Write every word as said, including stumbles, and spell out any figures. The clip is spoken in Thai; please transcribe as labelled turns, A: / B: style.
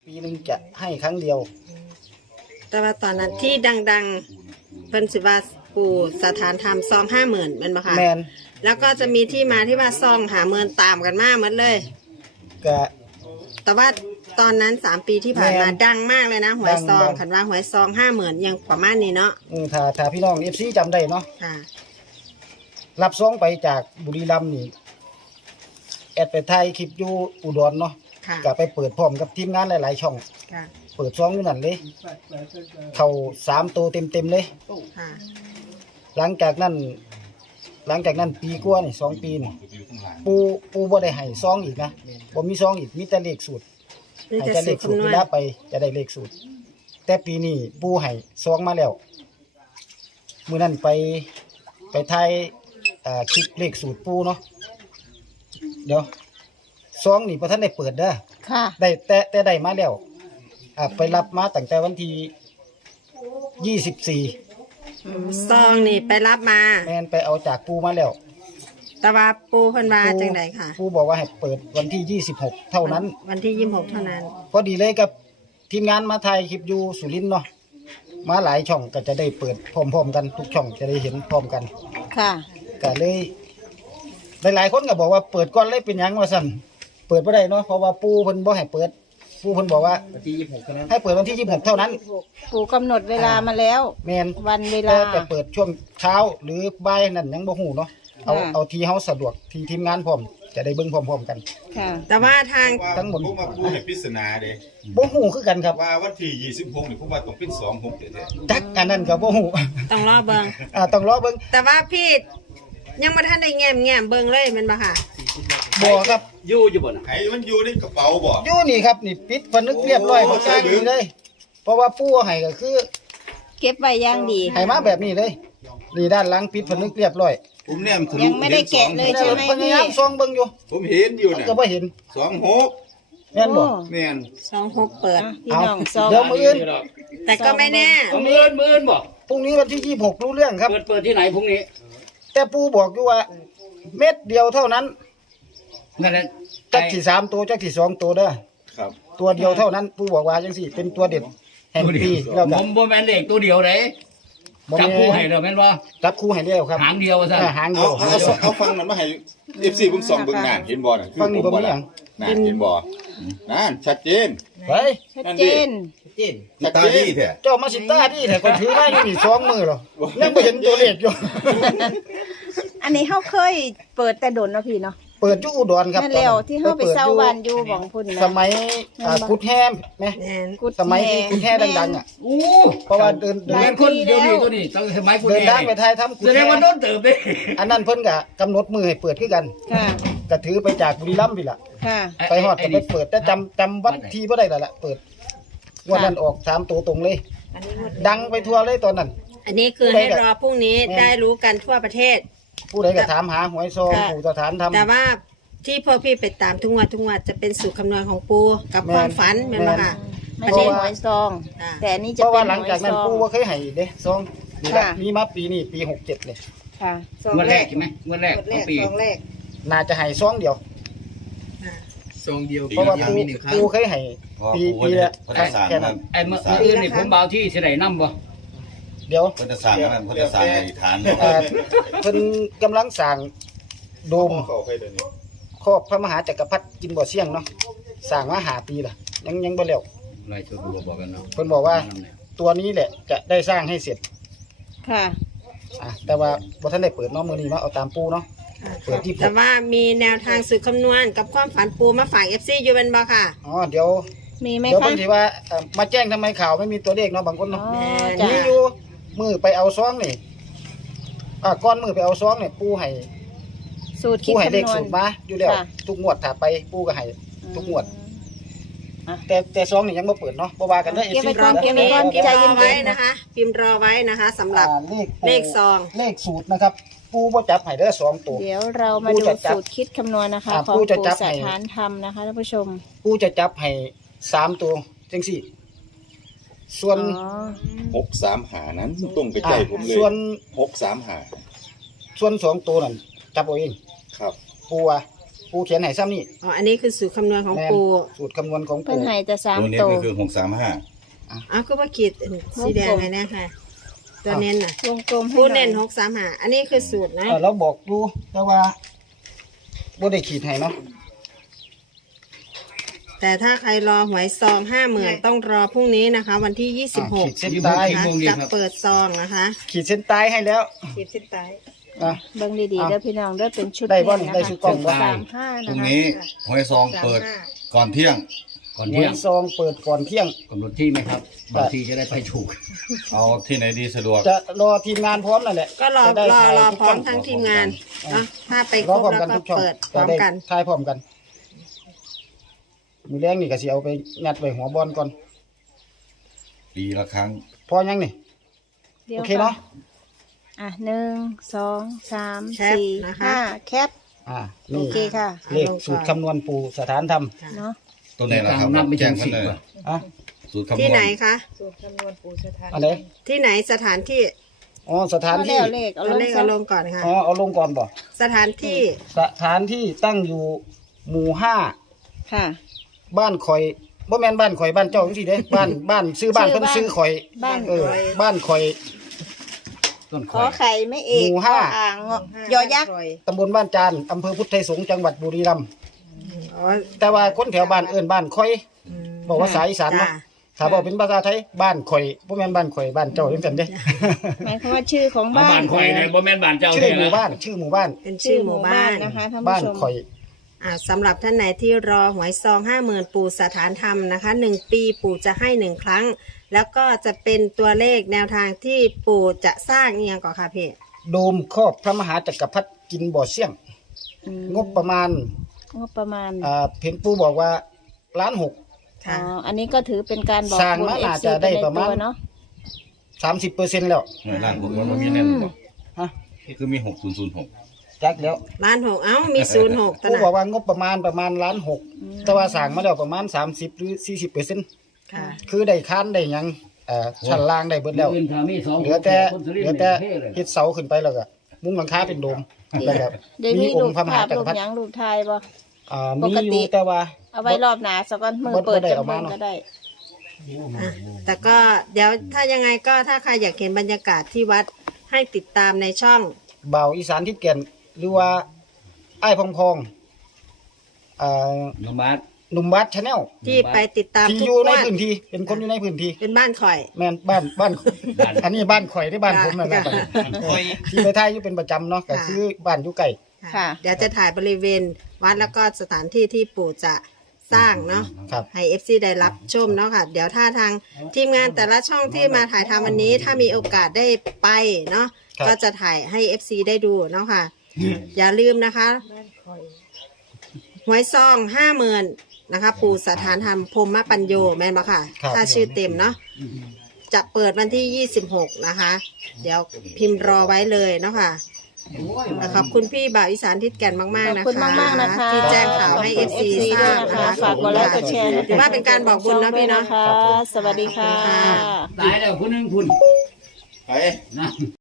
A: ปีหนึ่งจะให้ครั้งเดียว
B: แต่ว่าตอนนั้นที่ดังๆเพิ่นสิว่าปู่สถานธรรมซองห้าหมื่นเป็นปะคะ
A: แมน
B: แล้วก็จะมีที่มาที่ว่าซองหาเมินตามกันมากหมดเลย
A: กะ
B: แต่ว่าตอนนั้นสามปีที่ผ่านมา
A: แม่น
B: ดังมากเลยนะหวยซอง
A: ดังๆ
B: คันว่าหวยซองห้าหมื่นยังประมาณนี้เนาะ
A: อืมถ้าถ้าพี่น้องเอฟซีจำได้เนาะ
B: ค่ะ
A: รับซองไปจากบุรีรัมย์นี่แอดไปถ่ายคลิปอยู่อุดรเนาะ
B: ค่ะ
A: ก็ไปเปิดพร้อมกับทีมงานหลายๆช่อง
B: ค่ะ
A: เปิดซองอยู่นั่นเลยเข้าสามตัวเต็มๆเลย
B: ค่ะ
A: หลังจากนั้น หลังจากนั้นปีกว่านี่สองปีนี่ปูปูบ่ได้ให้ซองอีกนะบ่มีซองอีกมีแต่เลขสูตร
B: นี่
A: ให้
B: จะ
A: แต่เล
B: สูต
A: ข
B: ร
A: สูตร
B: คำนว
A: เว
B: ณ
A: ลาไปจะได้เลขสูตร แต่ปีนี้ปูให้ซองมาแล้วมื้อนั้นไปไปถ่ายอ่าคลิปเลขสูตรปูเนาะเดี๋ยวซองนี่บ่ทันได้เปิดเด้อ
C: ค่ะ
A: ได้แต่แต่ได้มาแล้วอ่าไปรับมาตั้งแต่วันที่ยี่สิบสี่
B: ซองนี่ไปรับมา
A: แม่นไปเอาจากปูมาแล้ว
B: แต่ว่าปูเพิ่นว่าจังไดค่ะ
A: ปูบอกว่าให้เปิดวันที่ยี่สิบหกเท่านั้น
B: วันที่ยี่สิบหกเท่านั้น
A: พอดีเลยกับทีมงานมาถ่ายคลิปอยู่สุรินทร์เนาะมาหลายช่องก็จะได้เปิดพร้อมๆกันทุกช่องจะได้เห็นพร้อมกัน
C: ค่ะ
A: ก็เลยหลายๆคนก็บอกว่าเปิดก่อนเลยเป็นหยังว่าซั่นเปิดบ่ได้เนาะเพราะว่าปูเพิ่นบ่ให้เปิดปูเพิ่นบอกว่าวันที่ยี่สิบหกเท่านั้นให้เปิดวันที่ยี่สิบหกเท่านั้น
C: ปู่กำหนดเวลามาแล้ว
A: แม่น
C: วันเว
A: แต่
C: ลา
A: จะเปิดช่วงเช้าหรือบ่ายนั่นยังบ่ฮู้เนาะเอา
C: ค่ะ
A: เอาที่เฮาสะดวกที่ทีมงานพร้อมจะได้เบิ่งพร้อมๆกัน
C: ค่ะ
B: แต่ว่าทาง
A: ทั้งหมด
D: ผมมาพูดให้ปริศนาเด้
A: บ่ฮู้คือกันครับ
D: ว่าวันที่ยี่สิบหกนี่ผมว่าต้องเป็นสองหกเด้อ
A: จักอันนั้นก็บ่ฮู้
B: ต้องรอเบิง
A: อ่าต้องรอเบิ่ง
B: แต่ว่าพี่ยังบ่ทันได้แง้มแง้มเบิงเลยแมันบ่ค่ะ
A: บ่ครับ
E: อยู่อยู่บ่น่ะ
D: ไห้มันอยู่ในกระเป๋าบ่
A: อยู่นี่ครับนี่ปิดผนึกเรียบร้อยหมดทางนี่เลย เพราะว่าปู่ให้ก็คือ
C: เก็บไว้อย่างดี
A: ให้มาแบบนี้เลยนี่ด้านหลังปิดผนึกเรียบร้อย
D: ผมเนี่ยทะ
C: ยั
D: ลุ
C: งไม่ได้แกะเลย ใช่ไหม
A: พยายามส่องเบิ่งอยู่
D: ผมเห็นอยู่
A: มัน
D: เนี่ย
A: ก็บ่เห็น
D: สองหก
A: แม่นบ่
C: โอ้
D: แม่น
B: สองหกเปิด
C: อ่ะพี่
A: เอา
C: น้องซอง
A: เดี๋ยวมื้ออื่น
B: แต่ก็ไม่แน่
E: มื้ออื่นมื้ออื่นบ่
A: พรุ่งนี้วันที่ยี่สิบหกรู้เรื่องครับ
E: เปิดเปิดที่ไหนพรุ่งนี้
A: แต่ปู่บอกอยู่ว่าเม็ดเดียวเท่านั้น
E: นั่นแหละ
A: จักสิสามตัวจักสิสองตัวเด้อ
D: ครับ
A: ตัวเดียวเท่านั้นปู่บอกว่าจังซี่เป็นตัวเด็ดแห่งปีแล้ว
E: ผ
A: ก็
E: มบ่แม่นเลขตัวเดียวเด้
A: บ่
E: จับ
A: แม่
E: คู่ให้แล้วแม่นบ่
A: จับคู่ให้แล้วครับ
E: หางเดียวว่าซั่น
A: อ่าหางเดี
D: เอา
A: ยว
D: เอาเอาเอาฟังนั้นมาให้ เอฟ ซี ผมส่องเบิ่งงานเห็นบ่น่ะคือ
A: ฟังนี่
D: ผม
A: บ่
D: บ่
A: มีหยั
D: ล่ะ
A: ง
D: น่ะเห็นบ่นั่นชัดเจน
A: เฮ้ย
C: ชัดเจน
D: ชัดเจนแท้
A: เจ้ามาสิตาดีแต่คนถือมาอยู่นี่สองมือหรอยังไม่เห็นตัวเลขอยู่
C: อันนี้เขาเคยเปิดแต่โดนเนาะพี่เนาะ
A: เปิดอยู่อุดรครับ
C: นั่นแล้วที่เขาไปเช่าบ้านอยู่ของพุ่นนะ
A: สมัยอ่ากุดแฮมไหม
B: แม่น
C: กุด
A: สมัยที่
C: แห่
A: กุดแฮดังๆอ่ะ
E: อู้
A: เพราะว่าเดินเดิ
E: แม่
A: น
E: นคนเดียวนี่ตัวนี้ตั้งสมัยคุณ
A: เดิน
E: แม่
A: ทางไปไทยทำกุด
E: แสด
A: แฮ
E: งว่าโดนเติบเด้
A: อันนั้นเพิ่นก็กำหนดมือให้เปิดคือกัน
C: ค่ะ
A: ก็ถือไปจากบุรีรัมย์พี่ล่ะ
C: ค่ะ
A: ไปฮอดก็ไปเปิดแต่จำจำวันที่บ่ได้แล้วล่ะเปิดงวันนั้นออกสามตัวตรงเลย ดังไปทั่วเลยตอนนั้น
B: อันนี้คือให้รอพรุ่งนี้ได้รู้กันทั่วประเทศ
A: ผู้ใดก็ถามหาหวยซอง
C: ค่ะ
A: ผู้สถานทำ
B: แต่ว่าที่พวกพี่ไปตามทุกงวันทุกงวันจะเป็นสูตรคำนวณของปูกับ
A: แม่น
B: ความฝันแม่นบ่ค่ะ
C: ไม่ใช่หวยซอง
B: อ่า
C: แต่อันนี้
A: เพ
C: จะ
A: ราะ
C: เป็
A: ว่าน หลัง
C: หวย
A: จากนั้น
C: ซอง
A: ปู่บ่เคยให้อีกเด้ซองนี่ละ
C: ค่ะ
A: มีมาปีนี้ปีหกเจ็ดเลย
C: ค่ะ
E: งวดแรกใช่ไหมงวดแรกของปี
A: น่าจะให้ซองเดียว
F: ซองเดียว
A: เพราะว่าปู
F: มีหนึ่งครั้ง
A: ปูเคยให้ปีปีละ
G: พุทธศาสตร์
A: แค่
G: นั้
A: นั้น น
E: ไอ้มื้อมื้ออื่นนี่ผมเบาที่สิได้นำบ่
A: เดี๋ยว
G: พุทธศาสตร์นั้นพุทธศาสตร์ในฐาน
A: เอ่อเพิ่นกำลังสร้างโดม
D: เข้าไปเดี๋ยวนี้
A: ครอบพระมหาจักรพรรดิกินบ่อเสี่ยงเนาะสร้างมาหาปีละยังยังบ่แล้ว
E: รายชื่อบ่บอกกันเนาะ
A: เพิ่นบอกว่าตัวนี้แหละจะได้สร้างให้เสร็จ
C: ค่ะ
A: อ่ะแต่ว่าบ่ทันได้เปิดเนาะมื้อนี้มาเอาตามปูเนาะเปิดที่
B: แต่ว่ามีแนวทางสูตรคำนวณกับความฝันปูมาฝาก เอฟ ซี อยู่เป็นบ่ค่ะ
A: อ๋อเดี๋ยว
C: มีไหม
A: เดี๋ยว
C: คะ
A: เพิ่นสิว่าเอ่อมาแจ้งทำไมข่าวไม่มีตัวเลขเนาะบางคน
C: อ๋อ
A: เนาะ
C: จ้ะ
A: มีอยู่มือไปเอาซองนี่อ่าก่อนมือไปเอาซองนี่ปูให้
C: สูตรคิด
A: ปูให้เลข
C: คำนว
A: สู
C: ณ
A: ตรมาอยู่แล้ว
C: ค่ะ
A: ทุกงวดถ้าไปปูก็ให้ทุกงวด
C: อ่ะ
A: แต่แต่ซองนี่ยังบ่เปิดเนาะบ่ว่ากันเด้อ
C: เก็บไว้
A: เอฟซี
C: ก่อนเก็บไว้ก่อน
B: พิมพ์
C: ใจ
B: ร
C: เย็
B: อน
C: ๆ
B: ไว้นะคะพิมพ์รอไว้นะคะสำหรับ
A: อ่าเลขปู
B: เลขซอง
A: เลขสูตรนะครับ ปูบ่จับให้เด้อสองตัว
C: เดี๋ยวเรามา
A: ผู้
C: ดู
A: จะจับ
C: สูตรคิดคำนวณนะคะ
A: อ่า
C: ของ
A: ผู้จะ
C: ปู่
A: จับ
C: ส
A: ให้
C: ถานธรรมนะคะท่านผู้ชม
A: ปูจะจับให้สามตัวจังซี่ ส่วน
C: อ๋อ
D: หกสามหานั้นตรงไปใจผมเลย
A: ส่วน
D: หกสามหา
A: ส่วนสองตัวนั่นจับเอาเอง
D: ครับ
A: ปูว่าปูเขียนให้ซ้ำนี่
B: อ๋ออันนี้คือสูตรคำนวณของ
A: แม่น
B: ปู
A: สูตรคำนวณของ
C: เพิ่
A: ปู
C: นให้แต่สาม
G: ตัวนี้
C: โตว
G: ก็คือหกสามห้า
B: อ้าวก็ว่าขีดสีแดงไงนะค่ะ ตัวเน้นน่ะ
C: วงกลมให้
B: ปู
C: หน่
B: เน้
C: อย
B: นหกสามหาอันนี้คือสูตรนะ
A: เออเราบอกดูแต่ว่าบ่ได้ขีดให้เนาะ
B: แต่ถ้าใครรอหวยซองห้าหมื่นต้องรอพรุ่งนี้นะคะ วันที่ยี่สิบหก
A: ขีดเส้น
E: ยี่สิบ
A: ใต้
E: หก
B: นะคะจะเปิดซองนะคะ
A: ขีดเส้นใต้ให้แล้ว
B: ขีดเส้นใต้
A: อ่ะ
C: เบิ่งดีๆเด้อพี่น้องเด้อเป็นชุด
A: ได้บ่
C: เน้
A: นี่
C: น
A: ได้
C: นะ
A: ชุ
C: คะ
A: ดกล่องบ่
C: สามห้า
G: พรุ่
C: นะ
G: ง
C: คะ
G: นี้หวยซองเปิดก่อนเที่ยง
E: ก่อน
A: หว
E: เที่ย
A: ย
E: ง
A: ซองเปิดก่อนเที่ยง
E: กำหนดที่ไหมครับบางทีจะได้ไปถูก
G: เอาที่ไหนดีสะดวก
A: จะรอทีมงานพร้อมนั่นแหละ
B: ก็รอ
A: จะได้
B: รอ
A: ถ่าย
B: รอ
A: ทุก
B: พร้อม
A: ช่ง
B: ทั้งทีมงานเนาะถ้าไปค
A: ร
B: ร
A: อบ พร้อม
B: แล้ว
A: กัน
B: ก็
A: ทุกช่อง
B: เปิดพร้
A: จะ
B: อม
A: ได้
B: กัน
A: ถ่ายพร้อมกันมีแรงนี่ก็สิเอาไปงัดไว้หัวบอลก่อน
G: ปีละครั้ง
A: พอยังนี่
C: ดี๋ยว
A: โอเคเนาะ
C: อ่ะหนึ่งสองสาม
B: แคป
C: สี่
B: นะคะ
C: ห้าแคป
A: อ่า
C: โอ
A: นี่
C: เคค่ะ
A: เลขสูตรคำนวณปูสถานธรรม
C: เนาะ
G: ตัวไหนล่ะครับ
E: นับไม่
G: แจ้
E: ถึ
G: ง
E: ง
G: เพิ่
E: สิ
G: น
E: บ
G: เลย
E: อ่ะ
A: อ่ะ
G: สูตรคำนวณ
B: ที่ไหนคะ
A: อันไหน
B: ที่ไหนสถานที่
A: อ๋อสถาน
C: เอา
A: ที่
C: แล้วเลขเอา
B: เอา
C: ล
B: เล
C: ง
B: ข
C: ซะ
B: เอาลงก่อนค่ะ
A: อ๋อเอาลงก่อนบ่
B: สถานที่
A: สถานที่ตั้งอยู่หมู่ห้า
C: ค่ะ
A: บ้านข่อยบ่แม่นบ้านข่อยบ้านเจ้าจังซี่เด้ บ้านบ้านซื้อบ้าน
C: ชื่อ
A: เพิ่น
C: บ้าน
A: ซื้อข่อย
C: บ้าน
A: เออบ้านข่อย
E: ต้น
C: ข
E: ข่
C: อ
E: อย
C: ไข่ไม่เอก
A: หมู่
C: ขอ
A: ห้า
C: อ่างเงาะยอยักษ์
A: ตำบลบ้านจานอำเภอพุทธไทยสงฆ์จังหวัดบุรีรัมย์
B: อ๋อ
A: แต่ว่าคนแถวบ้านเอิ้นบ้านข่อย
B: อืม
A: บอกว่าสายอีสานเนาะ
B: จ้ะ
A: ถ้าบอกเป็นภาษาไทยบ้านข่อยบ่แม่นบ้านข่อยบ้านเจ้าจังซั่นเด้
C: หมายความว่าชื่อของ
E: เอา
C: บ้า
E: บ้าน นข่อยเลยบ่แม่นบ้านเจ้า
A: ชื่อ
E: แท้
A: หมู่
E: แล้ว
A: บ้านชื่อหมู่บ้าน
B: เป็น
C: ชื่
B: ชื่
C: อ
B: อ
C: ห
B: ห
C: มู่
B: มู่
C: บ้า
B: บ้าน น
C: นะคะท่าน
A: บ้า
C: ผู้
A: น
C: ชม
A: ข่อย
B: อ่าสำหรับท่านไหนที่รอหวยซองห้าหมื่นปู่สถานธรรมนะคะหนึ่งปีปู่จะให้หนึ่งครั้ง แล้วก็จะเป็นตัวเลขแนวทางที่ปู่จะสร้างเอียงก่อนค่ะพี่
A: โดมครอบพระมหาจักรพรรดิกินบ่อเสี่ยง
C: อืม
A: งบประมาณ
C: งบประมาณ
A: อ่าเห็นปู่บอกว่าล้านหก
C: อ๋อ
B: ค่ะ
C: อันนี้ก็ถือเป็นการบอก
A: สร้าง
C: บุญ
A: มา
C: เอฟ
A: น่า
C: ซี
A: จะ
C: ไป
A: ได้
C: ใน
A: ประมาณ
C: ตัวเนาะ
A: สามสิบเปอร์เซ็นต์แล้ว
G: หน่วยล่างผมว่ามันมีแน่นบ่
A: ฮะ
G: คือมีหกศูนย์ศูนย์หก
A: จักแล้ว
B: ล้านหกเอ้ามีศูนย์หกต
A: ปู่
B: นะ
A: บอกว่างบประมาณประมาณล้านหกแต่ว่าสร้างมาแล้วประมาณสามสิบหรือสี่สิบเปอร์เซ็นต์
B: ค่ะ
A: คือได้ค้านได้หยังเอ่อชั้นล่างได้เบิดแล้ว
E: อื่นถ้ามีสอง
A: เหลือแต่
E: คนสุ
A: เห
E: ริน
A: ลือ
E: ทร์
A: แต่
E: เนี่ยเท่เลย
A: เฮ็ดเสาขึ้นไปแล้วก็มุ้งหลังคาเป็นโดมแล้วก็
C: เดี๋ยว
A: มี
C: มี
A: อ
C: รู
A: ง
C: ป
A: ค์พระมหา
C: ภาพ
A: จัก
C: รู
A: ร
C: ป
A: พรรดิ
C: หยังรูปไทยบ่
A: อ่า
C: ป
A: มี
C: ก
A: อ
C: ติ
A: ยู่แต่ว่า
C: เอาไว้รอบหนาสักวันมือ
A: บ่
C: เปิด
A: บ่ได้
C: จน
A: เอามา
C: เบิ่ง
A: เนาะ
C: ก็ได้
B: อ่ะแต่ก็เดี๋ยวถ้ายังไงก็ถ้าใครอยากเห็นบรรยากาศที่วัดให้ติดตามในช่อง
A: เบาอีสานทิศแก่นหรือว่าไอ้ายพองพองอ่า
E: น้องบาส
A: หนุ่มบัสชาแนล
B: ที่ไปติดตาม
A: ที่
B: ทุ
A: อก ยู่ใน
B: วัน
A: พื้นที่เป็นคนอยู่ในพื้นที่
B: เป็นบ้านข่อย
A: แม่นบ้านบ้าน อันนี้บ้านข่อยที่บ้านผมนั่นแหละ
B: จ้ะ
A: ที่ไปท่ายอยู่เป็นประจำเนาะก็
B: ค่ะ
A: คือบ้านอยู่ไกล
C: ค่ะ
B: เดี๋ยวจะถ่ายบริเวณวัดแล้วก็สถานที่ที่ปู่จะสร้างเนาะ
A: ครับ
B: ให้ เอฟ ซี ได้รับชมเนาะค่ะ เดี๋ยวถ้าทางทีมงานแต่ละช่องที่มาถ่ายทำวันนี้ ถ้ามีโอกาสได้ไปเนาะ
A: ครับ
B: ก็จะถ่ายให้ เอฟ ซี ได้ดูเนาะค่ะ อย่าลืมนะคะหวยซองห้าหมื่นนะคะ ปู่สถานธรรมพรหมปัญโยแม่นบ่ค่ะ
A: ครับ
B: ถ้าชื่อเต็มเนาะจะเปิดวันที่ยี่สิบหกนะคะ เดี๋ยวพิมพ์รอไว้เลยเนาะค่ะขอบคุณพี่บ่าวอีสานทิศแก่นมากๆ
C: ขอบ
B: นะคะ
C: คุณมากๆนะคะ
B: ที่แจ้งข่าวให้
C: ข
B: เอ
C: อบ
B: ฟ
C: คุณ
B: ซี
C: เอฟซี
B: ท
C: ด้
B: รา
C: วย
B: บ
C: นะ
B: นะคะ คะ
C: ฝากกดไลค์กดแชร์
B: ถือว่าเป็นการบอกบุญเนาะพี่เนาะ
C: สวัสดีค่ะ
B: สวัสดีค่ะ
E: ตายแล้วคนหนึงคุณ
G: ไป
E: นะ